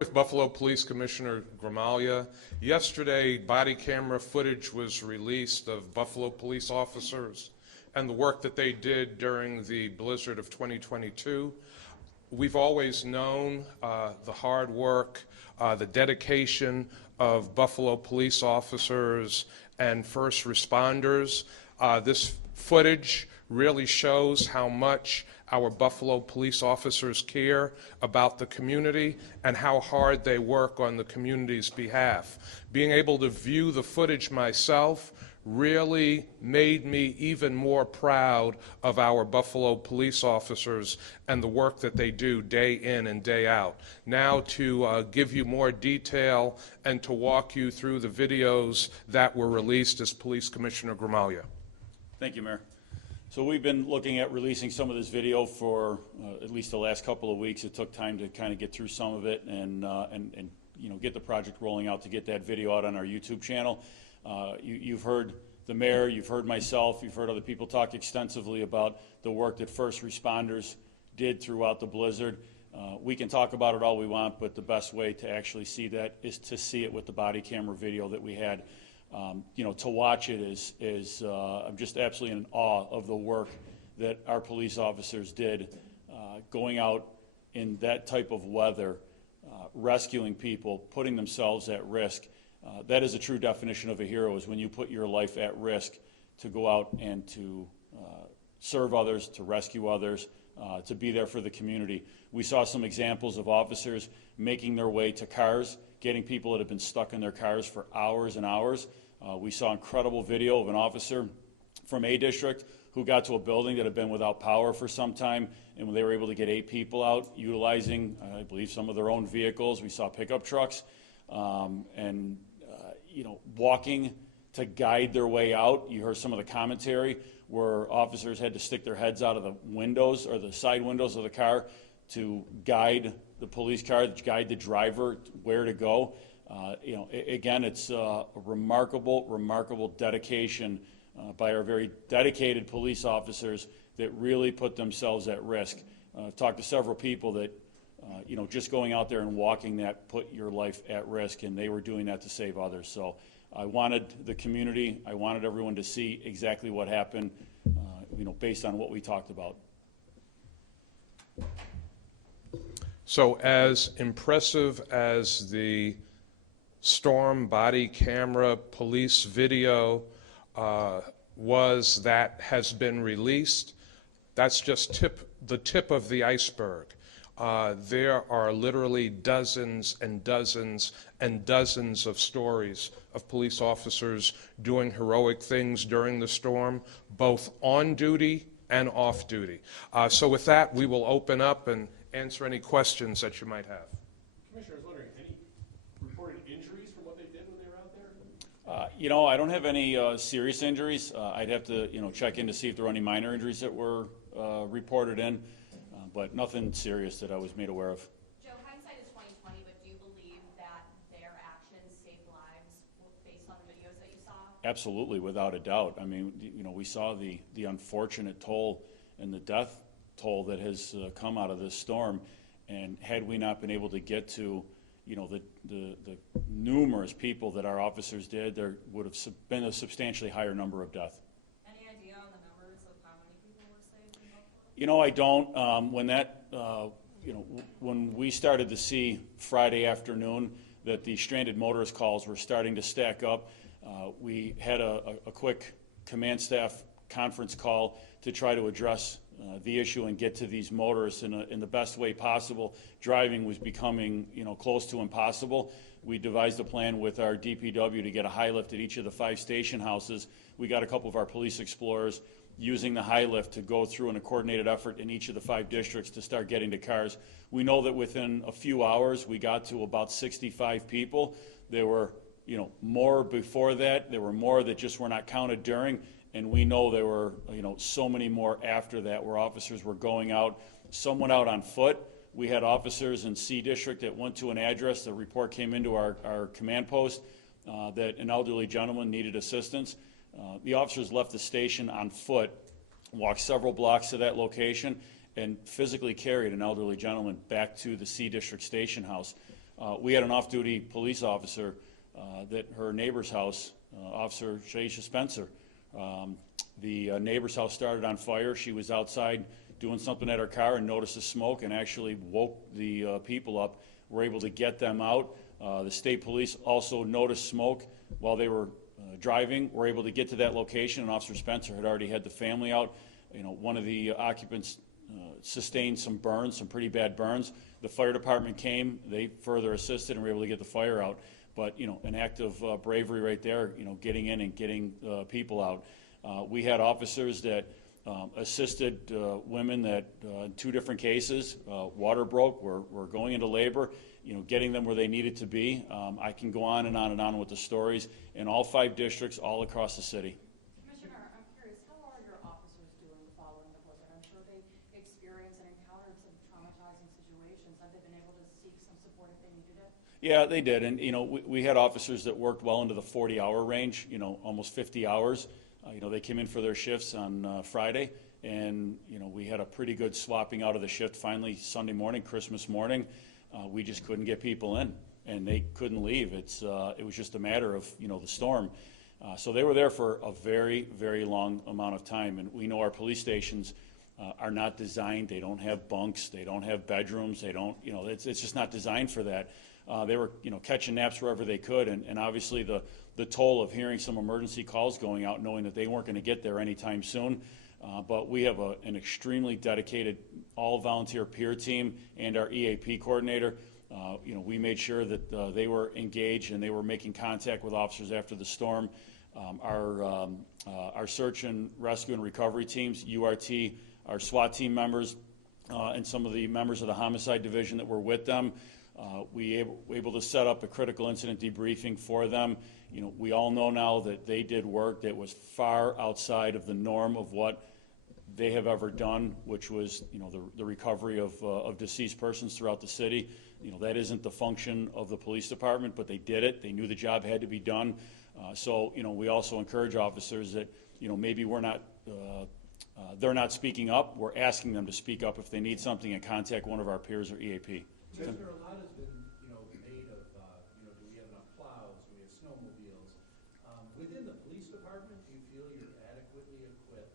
With Buffalo Police Commissioner Gramaglia. Yesterday, body camera footage was released of Buffalo police officers and the work that they did during the blizzard of 2022. We've always known the hard work, the dedication of Buffalo police officers and first responders. This footage really shows how much our Buffalo police officers care about the community and how hard they work on the community's behalf. Being able to view the footage myself really made me even more proud of our Buffalo police officers and the work that they do day in and day out. Now to give you more detail and to walk you through the videos that were released is Police Commissioner Gramaglia. Thank you, Mayor. So we've been looking at releasing some of this video for at least the last couple of weeks. It took time to kind of get through some of it and get the project rolling out to get that video out on our YouTube channel. You've heard the mayor, you've heard myself, you've heard other people talk extensively about the work that first responders did throughout the blizzard. We can talk about it all we want, but the best way to actually see that is to see it with the body camera video that we had. To watch it is I'm just absolutely in awe of the work that our police officers did going out in that type of weather, rescuing people, putting themselves at risk. That is a true definition of a hero, is when you put your life at risk to go out and to serve others, to rescue others, to be there for the community. We saw some examples of officers making their way to cars, getting people that have been stuck in their cars for hours and hours. We saw incredible video of an officer from A District who got to a building that had been without power for some time, and they were able to get 8 people out utilizing, I believe, some of their own vehicles. We saw pickup trucks walking to guide their way out. You heard some of the commentary where officers had to stick their heads out of the windows or the side windows of the car to guide the police car, guide the driver where to go. Again, it's a remarkable dedication by our very dedicated police officers that really put themselves at risk. I've talked to several people that, just going out there and walking that put your life at risk, and they were doing that to save others. So I wanted the community, I wanted everyone to see exactly what happened, based on what we talked about. So as impressive as the storm body camera police video was that has been released, that's just the tip of the iceberg. There are literally dozens and dozens and dozens of stories of police officers doing heroic things during the storm, both on duty and off duty. So with that, we will open up and answer any questions that you might have. Commissioner, I was wondering, any reported injuries from what they did when they were out there? I don't have any serious injuries. I'd have to, check in to see if there were any minor injuries that were reported in, but nothing serious that I was made aware of. Joe, hindsight is 20/20, but do you believe that their actions saved lives based on the videos that you saw? Absolutely, without a doubt. I mean, we saw the unfortunate toll and the death toll that has come out of this storm, and had we not been able to get to the numerous people that our officers did, there would have been a substantially higher number of deaths. Any idea on the numbers of how many people were saved in Buffalo? I don't. When we started to see Friday afternoon that the stranded motorist calls were starting to stack up, we had a quick command staff conference call to try to address the issue and get to these motorists in the best way possible. Driving was becoming, close to impossible. We devised a plan with our DPW to get a high lift at each of the 5 station houses. We got a couple of our police explorers using the high lift to go through in a coordinated effort in each of the 5 districts to start getting to cars. We know that within a few hours we got to about 65 people. There were, more before that. There were more that just were not counted during. And we know there were, so many more after that where officers were going out. Some went out on foot. We had officers in C District that went to an address. The report came into our command post that an elderly gentleman needed assistance. The officers left the station on foot, walked several blocks to that location, and physically carried an elderly gentleman back to the C District station house. We had an off-duty police officer that her neighbor's house, Officer Shaisha Spencer, the neighbor's house started on fire. She was outside doing something at her car and noticed the smoke and actually woke the people up. We're able to get them out. The state police also noticed smoke while they were driving. We're able to get to that location, and Officer Spencer had already had the family out. You know, one of the occupants sustained some burns, some pretty bad burns. The fire department came, they further assisted and were able to get the fire out. But, you know, an act of bravery right there, you know, getting in and getting people out. We had officers that assisted women that in 2 different cases, water broke, were going into labor, you know, getting them where they needed to be. I can go on and on and on with the stories in all 5 districts all across the city. Commissioner, I'm curious, how are your officers doing following the blizzard? I'm sure they experienced and encountered some traumatizing situations. Have they been able to seek some support if they needed it? Yeah, they did, and you know, we had officers that worked well into the 40-hour range, you know, almost 50 hours. You know, they came in for their shifts on Friday, and you know, we had a pretty good swapping out of the shift. Finally, Sunday morning, Christmas morning, we just couldn't get people in, and they couldn't leave. It was just a matter of, you know, the storm. So they were there for a very, very long amount of time, and we know our police stations are not designed. They don't have bunks. They don't have bedrooms. They don't, you know, it's just not designed for that. They were, you know, catching naps wherever they could, and obviously the toll of hearing some emergency calls going out, knowing that they weren't going to get there anytime soon. But we have an extremely dedicated all-volunteer peer team and our EAP coordinator. You know, we made sure that they were engaged and they were making contact with officers after the storm. Our search and rescue and recovery teams, URT, our SWAT team members, and some of the members of the homicide division that were with them. We were able to set up a critical incident debriefing for them. You know, we all know now that they did work that was far outside of the norm of what they have ever done, which was, you know, the recovery of deceased persons throughout the city. You know, that isn't the function of the police department, but they did it. They knew the job had to be done. So, you know, we also encourage officers that, you know, maybe they're not speaking up. We're asking them to speak up if they need something and contact one of our peers or EAP. Commissioner, a lot has been, you know, made of, you know, do we have enough plows, do we have snowmobiles? Within the police department, do you feel you're adequately equipped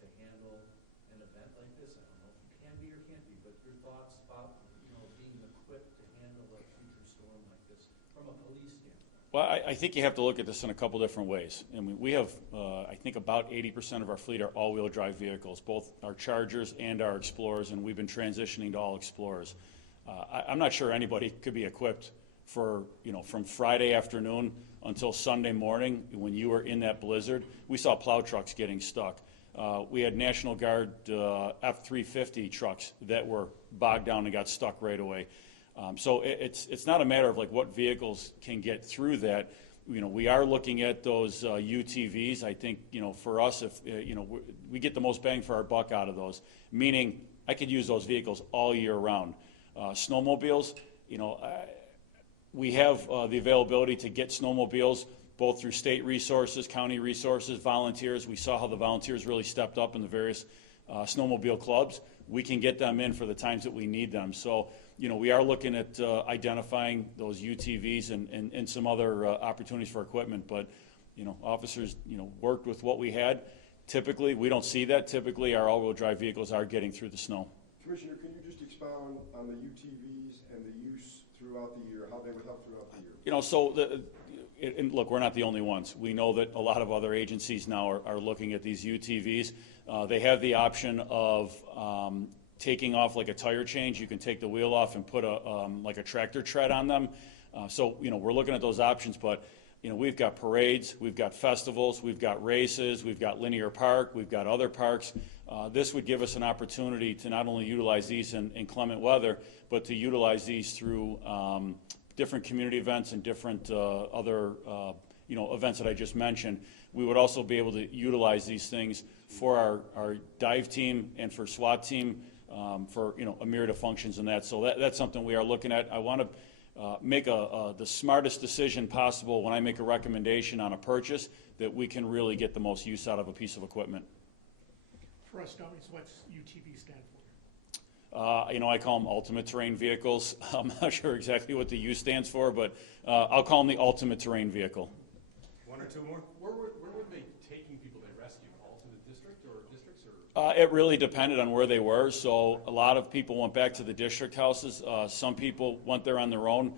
to handle an event like this? I don't know if you can be or can't be, but your thoughts about, you know, being equipped to handle a future storm like this from a police standpoint? Well, I think you have to look at this in a couple different ways. I mean, we have, I think about 80% of our fleet are all-wheel drive vehicles, both our Chargers and our Explorers, and we've been transitioning to all Explorers. I'm not sure anybody could be equipped for, you know, from Friday afternoon until Sunday morning when you were in that blizzard. We saw plow trucks getting stuck. We had National Guard F-350 trucks that were bogged down and got stuck right away. So it's not a matter of like what vehicles can get through that. You know, we are looking at those UTVs. I think, you know, for us, if you know, we get the most bang for our buck out of those, meaning I could use those vehicles all year round. Snowmobiles, you know, we have the availability to get snowmobiles both through state resources, county resources, volunteers. We saw how the volunteers really stepped up in the various snowmobile clubs. We can get them in for the times that we need them. So, you know, we are looking at identifying those UTVs and some other opportunities for equipment. But, you know, officers, you know, worked with what we had. Typically, we don't see that. Typically, our all-wheel drive vehicles are getting through the snow. Commissioner, can you just expound on the UTVs and the use throughout the year, how they would help throughout the year? You know, so, and look, we're not the only ones. We know that a lot of other agencies now are looking at these UTVs. They have the option of taking off like a tire change. You can take the wheel off and put like a tractor tread on them. So, you know, we're looking at those options, but, you know, we've got parades, we've got festivals, we've got races, we've got linear park, we've got other parks. This would give us an opportunity to not only utilize these in inclement weather, but to utilize these through different community events and different other you know, events that I just mentioned. We would also be able to utilize these things for our dive team and for SWAT team for, you know, a myriad of functions in that. So that's something we are looking at. I want to make the smartest decision possible when I make a recommendation on a purchase that we can really get the most use out of a piece of equipment. For us dummies, what's UTV stand I call them ultimate terrain vehicles. I'm not sure exactly what the U stands for, but I'll call them the ultimate terrain vehicle. One or two more? Where were they taking people they rescued? All to the district or districts or? It really depended on where they were. So a lot of people went back to the district houses. Some people went there on their own.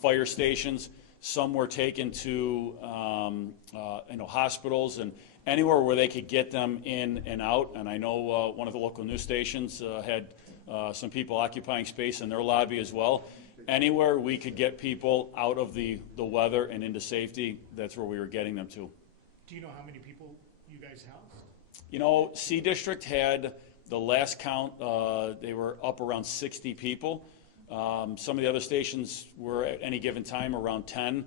Fire stations. Some were taken to hospitals and anywhere where they could get them in and out. And I know one of the local news stations had some people occupying space in their lobby as well. Anywhere we could get people out of the weather and into safety, that's where we were getting them to. Do you know how many people you guys housed? C District had, the last count, they were up around 60 people. Some of the other stations were at any given time around 10.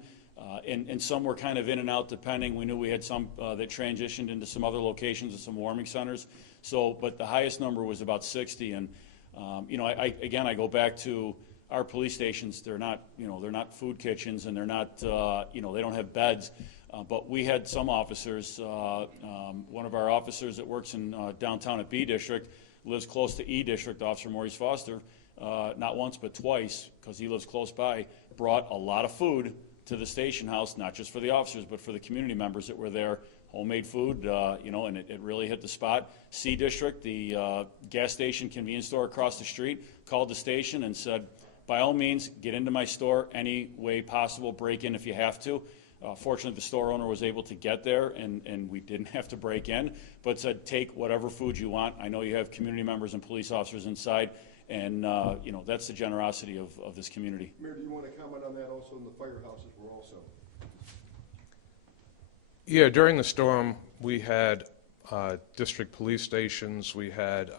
And some were kind of in and out depending. We knew we had some that transitioned into some other locations and some warming centers. But the highest number was about 60. And, I go back to our police stations. They're not food kitchens and they're not, they don't have beds. But we had some officers, one of our officers that works in downtown at B District lives close to E District, Officer Maurice Foster, not once but twice, because he lives close by, brought a lot of food to the station house, not just for the officers, but for the community members that were there. Homemade food, and it really hit the spot. C District, the gas station convenience store across the street, called the station and said, by all means, get into my store any way possible, break in if you have to. Fortunately, the store owner was able to get there, and we didn't have to break in, but said, take whatever food you want. I know you have community members and police officers inside, and that's the generosity of this community. Mayor, do you want to comment on that also? In the firehouses were also. Yeah, during the storm, we had district police stations, we had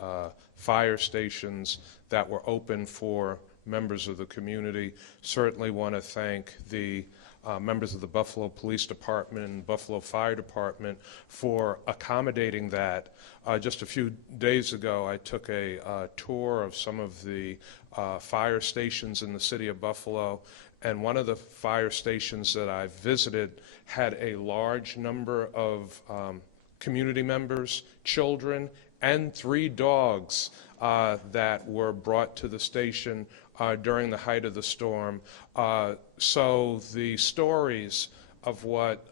fire stations that were open for members of the community. Certainly want to thank the members of the Buffalo Police Department and Buffalo Fire Department for accommodating that. Just a few days ago, I took a tour of some of the fire stations in the city of Buffalo, and one of the fire stations that I visited had a large number of community members, children, and 3 dogs that were brought to the station during the height of the storm. So the stories of what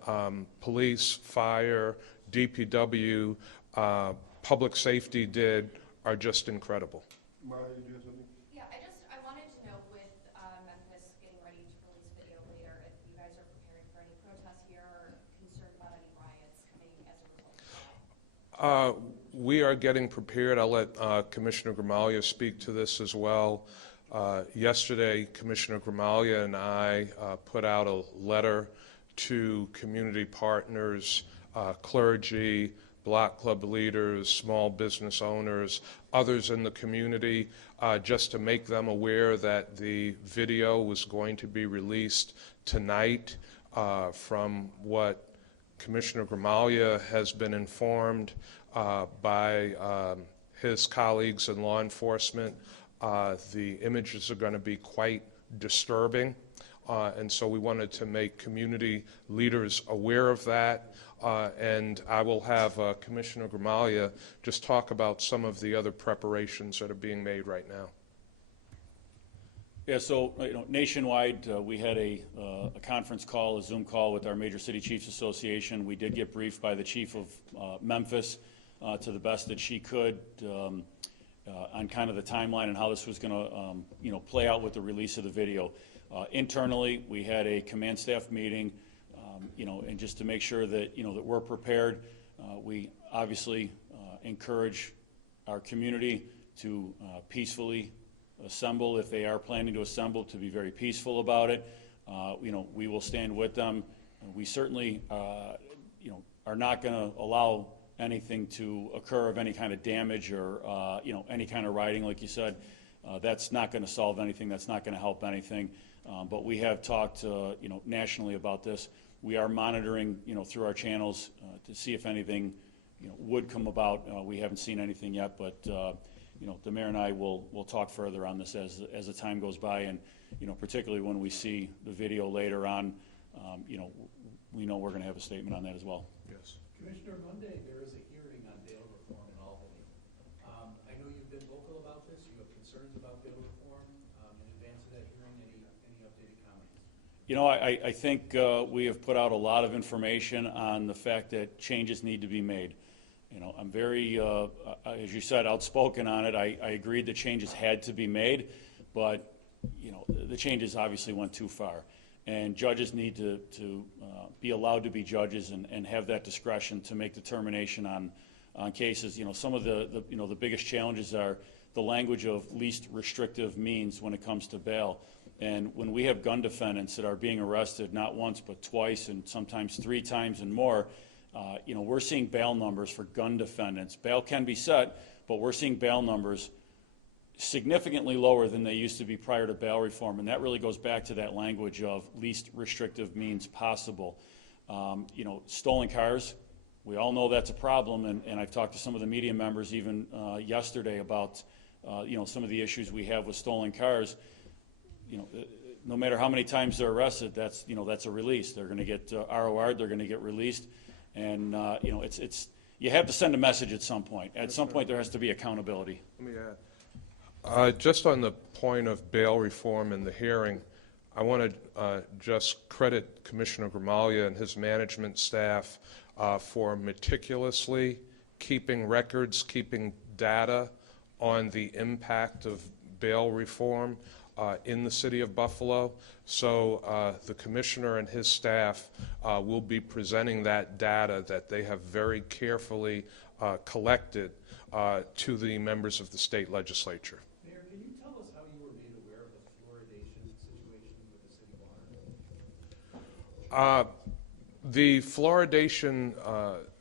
police, fire, DPW, public safety did are just incredible. Marty, do you have something? Yeah, I wanted to know with Memphis getting ready to release video later, if you guys are preparing for any protests here or concerned about any riots coming as a result of that? We are getting prepared. I'll let Commissioner Gramaglia speak to this as well. Yesterday, Commissioner Gramaglia and I put out a letter to community partners, clergy, block club leaders, small business owners, others in the community, just to make them aware that the video was going to be released tonight. From what Commissioner Gramaglia has been informed by his colleagues in law enforcement, the images are going to be quite disturbing, and so we wanted to make community leaders aware of that. And I will have Commissioner Gramaglia just talk about some of the other preparations that are being made right now. Yeah, so nationwide, we had a conference call, a Zoom call with our Major City Chiefs Association. We did get briefed by the chief of Memphis to the best that she could on kind of the timeline and how this was going to play out with the release of the video. Internally, we had a command staff meeting, and just to make sure that that we're prepared. We obviously encourage our community to peacefully assemble if they are planning to assemble, to be very peaceful about it. We will stand with them. We certainly are not going to allow anything to occur of any kind of damage or any kind of rioting, like you said. That's not going to solve anything. That's not going to help anything. But we have talked nationally about this. We are monitoring through our channels to see if anything would come about. We haven't seen anything yet, but the mayor and I will talk further on this as the time goes by, and particularly when we see the video later on, we know we're going to have a statement on that as well. Yes. Commissioner, Monday there is a hearing on bail reform in Albany. I know you've been vocal about this. You You know, I think we have put out a lot of information on the fact that changes need to be made. You know, I'm very, as you said, outspoken on it. I agreed that changes had to be made, but, you know, the changes obviously went too far. And judges need to be allowed to be judges and have that discretion to make determination on cases. You know, some of the biggest challenges are the language of least restrictive means when it comes to bail. And when we have gun defendants that are being arrested not once but twice and sometimes 3 times and more, you know, we're seeing bail numbers for gun defendants. Bail can be set, but we're seeing bail numbers significantly lower than they used to be prior to bail reform. And that really goes back to that language of least restrictive means possible. You know, stolen cars, we all know that's a problem. And I've talked to some of the media members even yesterday about, you know, some of the issues we have with stolen cars. You know, no matter how many times they're arrested, that's, you know, that's a release. They're going to get ROR'd, they're going to get released, and you know, it's you have to send a message at some point. At some point, there has to be accountability. Let me add, just on the point of bail reform in the hearing, I want to just credit Commissioner Gramaglia and his management staff for meticulously keeping records, keeping data on the impact of bail reform in the city of Buffalo. So the commissioner and his staff will be presenting that data that they have very carefully collected to the members of the state legislature. Mayor, can you tell us how you were made aware of the fluoridation situation with the city water? The fluoridation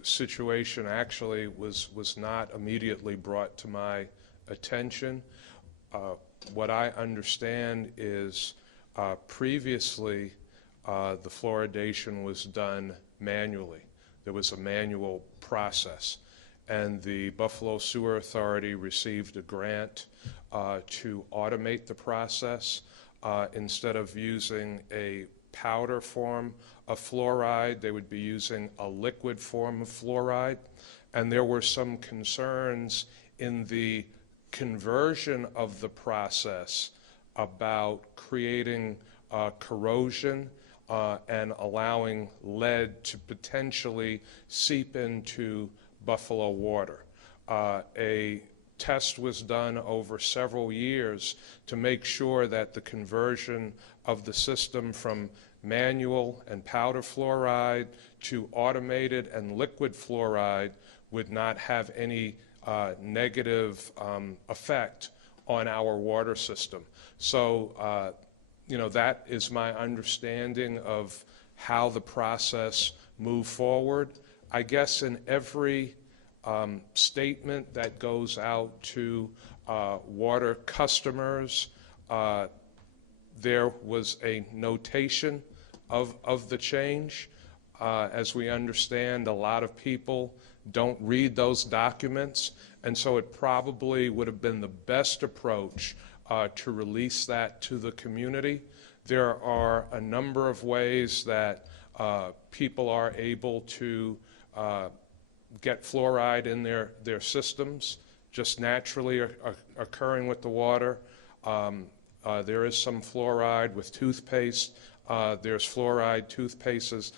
situation actually was not immediately brought to my attention. What I understand is previously the fluoridation was done manually. There was a manual process, and the Buffalo Sewer Authority received a grant to automate the process. Instead of using a powder form of fluoride, they would be using a liquid form of fluoride, and there were some concerns in the conversion of the process about creating corrosion and allowing lead to potentially seep into Buffalo water. A test was done over several years to make sure that the conversion of the system from manual and powder fluoride to automated and liquid fluoride would not have any negative effect on our water system. So, you know, that is my understanding of how the process moved forward. I guess in every statement that goes out to water customers, there was a notation of the change. As we understand, a lot of people don't read those documents, and so it probably would have been the best approach to release that to the community. There are a number of ways that people are able to get fluoride in their systems, just naturally occurring with the water. There is some fluoride with toothpaste. There's fluoride toothpaste.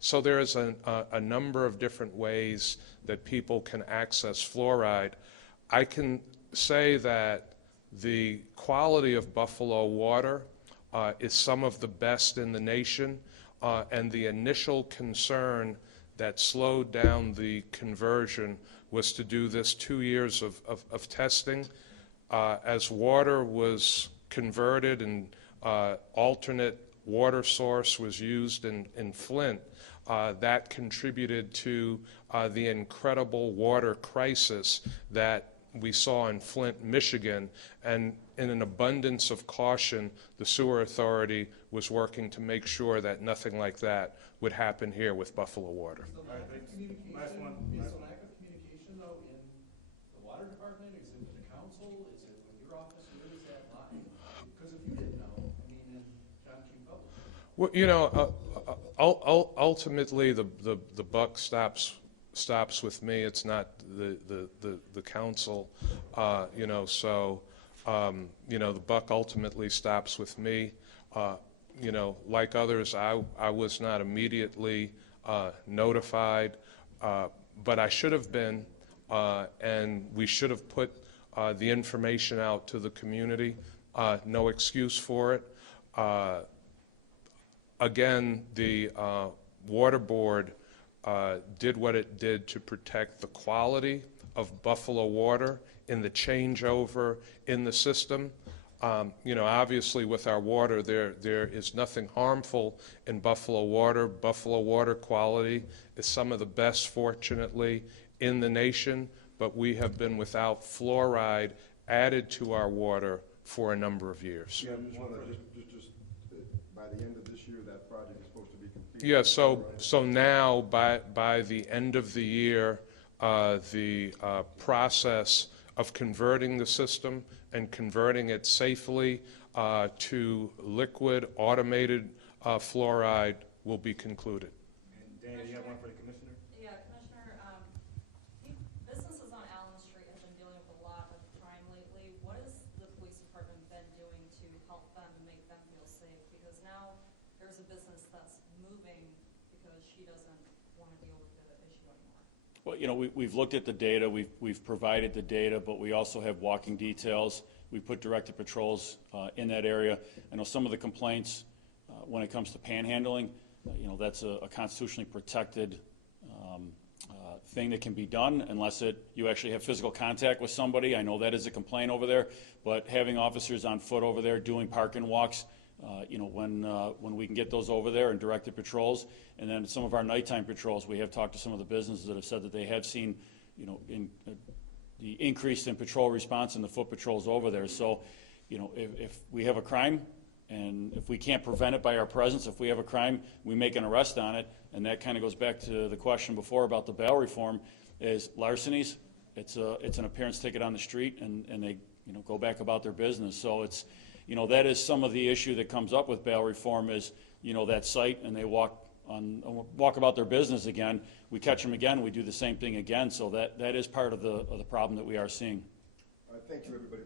So there is a number of different ways that people can access fluoride. I can say that the quality of Buffalo water is some of the best in the nation, and the initial concern that slowed down the conversion was to do this 2 years of testing. As water was converted and alternate water source was used in Flint, that contributed to the incredible water crisis that we saw in Flint, Michigan, and in an abundance of caution, the Sewer Authority was working to make sure that nothing like that would happen here with Buffalo water. Is the lack of communication, though, in the water department? Is it with the council? Is it with your office? Where does that lie? Because if you didn't know, I mean, then John King Public. Well, you know, ultimately the buck stops with me. It's not the council, you know. So You know, the buck ultimately stops with me. You know, like others, I was not immediately notified, but I should have been, and we should have put the information out to the community. No excuse for it. Again, the Water Board did what it did to protect the quality of Buffalo water in the changeover in the system. You know, obviously with our water, there is nothing harmful in Buffalo water. Buffalo water quality is some of the best, fortunately, in the nation, but we have been without fluoride added to our water for a number of years. Yeah, I just want to by the end of this year, that project is supposed to be completed. Yeah, so now by the end of the year, the process of converting the system and converting it safely to liquid automated fluoride will be concluded. And Dana, you have one for the commissioner? Yeah, Commissioner, businesses on Allen Street have been dealing with a lot of crime lately. What has the police department been doing to help them and make them feel safe? Because now there's a business that's moving because she doesn't want to deal with the issue anymore. Well, you know, we've looked at the data, we've provided the data, but we also have walking details. We put directed patrols in that area. I know some of the complaints when it comes to panhandling, you know, that's a constitutionally protected thing that can be done unless you actually have physical contact with somebody. I know that is a complaint over there, but having officers on foot over there doing parking walks, you know, when we can get those over there and directed patrols, and then some of our nighttime patrols, we have talked to some of the businesses that have said that they have seen, you know, the increase in patrol response and the foot patrols over there. So, you know, if we have a crime and if we can't prevent it by our presence, if we have a crime, we make an arrest on it, and that kind of goes back to the question before about the bail reform, is larcenies. It's an appearance ticket on the street, and they, you know, go back about their business. So it's, you know, that is some of the issue that comes up with bail reform is, you know, that site, and they walk about their business again. We catch them again, we do the same thing again. So that is part of the problem that we are seeing. Thank you, everybody.